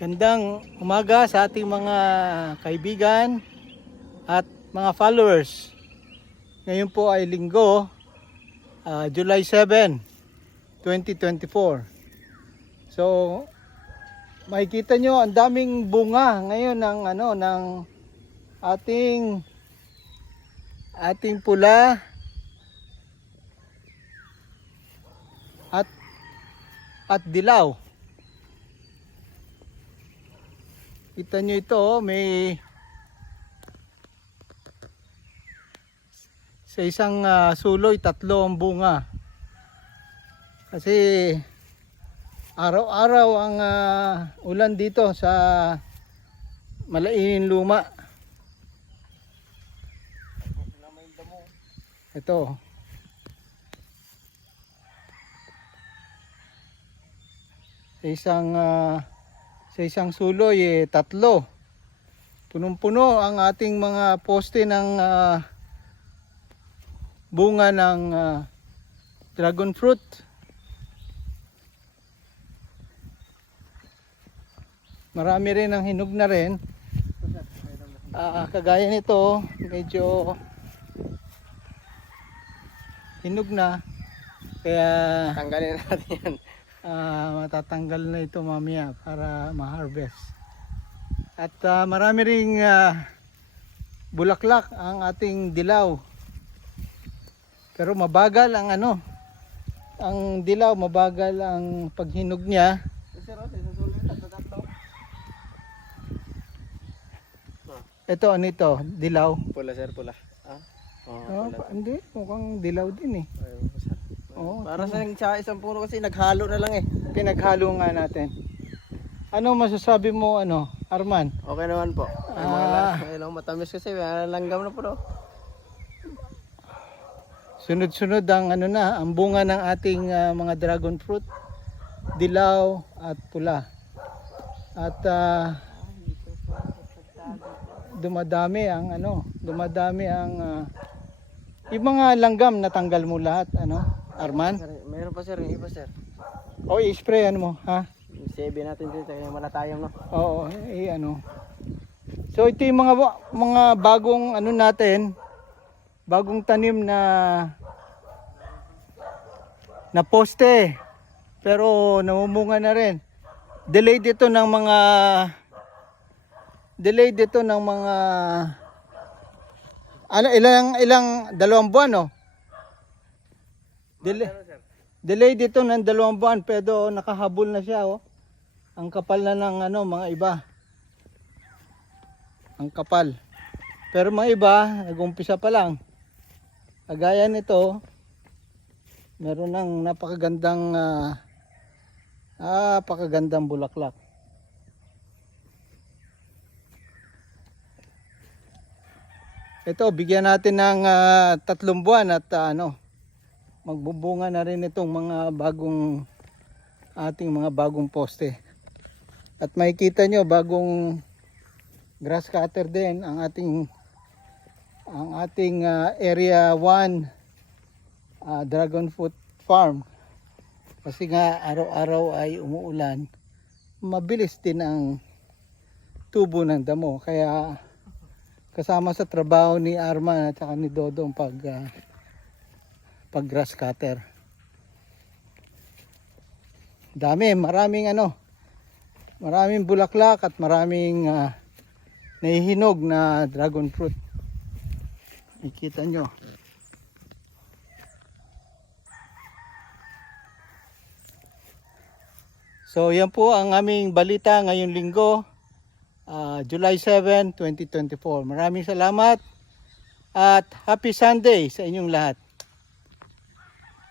Gandang umaga sa ating mga kaibigan at mga followers. Ngayon po ay linggo, July 7, 2024. So, makikita nyo ang daming bunga ngayon ng ating pula at dilaw. Kita nyo ito, may sa isang suloy 3 ang bunga. Kasi araw-araw ang ulan dito sa Malainin Luma. Ito. Sa isang suloy 3. Punong-puno ang ating mga poste ng bunga ng dragon fruit. Marami rin ang hinog na rin. Kagaya nito, medyo hinog na. Kaya tanggalin natin yan. Matatanggal na ito mamaya para ma-harvest. At marami ring bulaklak ang ating dilaw. Pero mabagal ang ang dilaw, mabagal ang paghinog niya. Ito ano ito? Dilaw? Pula sir, pula. Pula. Hindi, mukhang dilaw din eh. Oh, para sa isang puno kasi naghalo na lang eh. Pinaghalo nga natin. Ano masasabi mo Arman? Okay naman po. Matamis kasi langgam na po no. Sunod-sunod ang bunga ng ating mga dragon fruit, dilaw at pula. At dumadami ang yung mga langgam natanggal mo lahat Arman? Meron pa sir, yung iba sir. O i-spray mo, ha? Save natin dito kaya malatayong no. Oo, So ito yung mga bagong natin, bagong tanim na poste. Pero namumunga na rin. Delayed ito ng mga ilang 2 buwan no? Delay dito ng 2 buwan pero nakahabol na siya Ang kapal na ng mga iba. Ang kapal. Pero mga iba nag-umpisa pa lang. Kagaya nito, meron ng napakagandang bulaklak. Ito bigyan natin ng 3 buwan at magbubunga na rin itong ating mga bagong poste. At makikita nyo bagong grass cutter din ang ating area 1 dragon fruit farm. Kasi nga araw-araw ay umuulan, mabilis din ang tubo ng damo. Kaya kasama sa trabaho ni Arman at saka ni Dodong pag grass cutter. Maraming bulaklak at maraming nahihinog na dragon fruit. Makikita nyo. So yan po ang aming balita ngayong linggo, July 7, 2024. Maraming salamat at happy Sunday sa inyong lahat.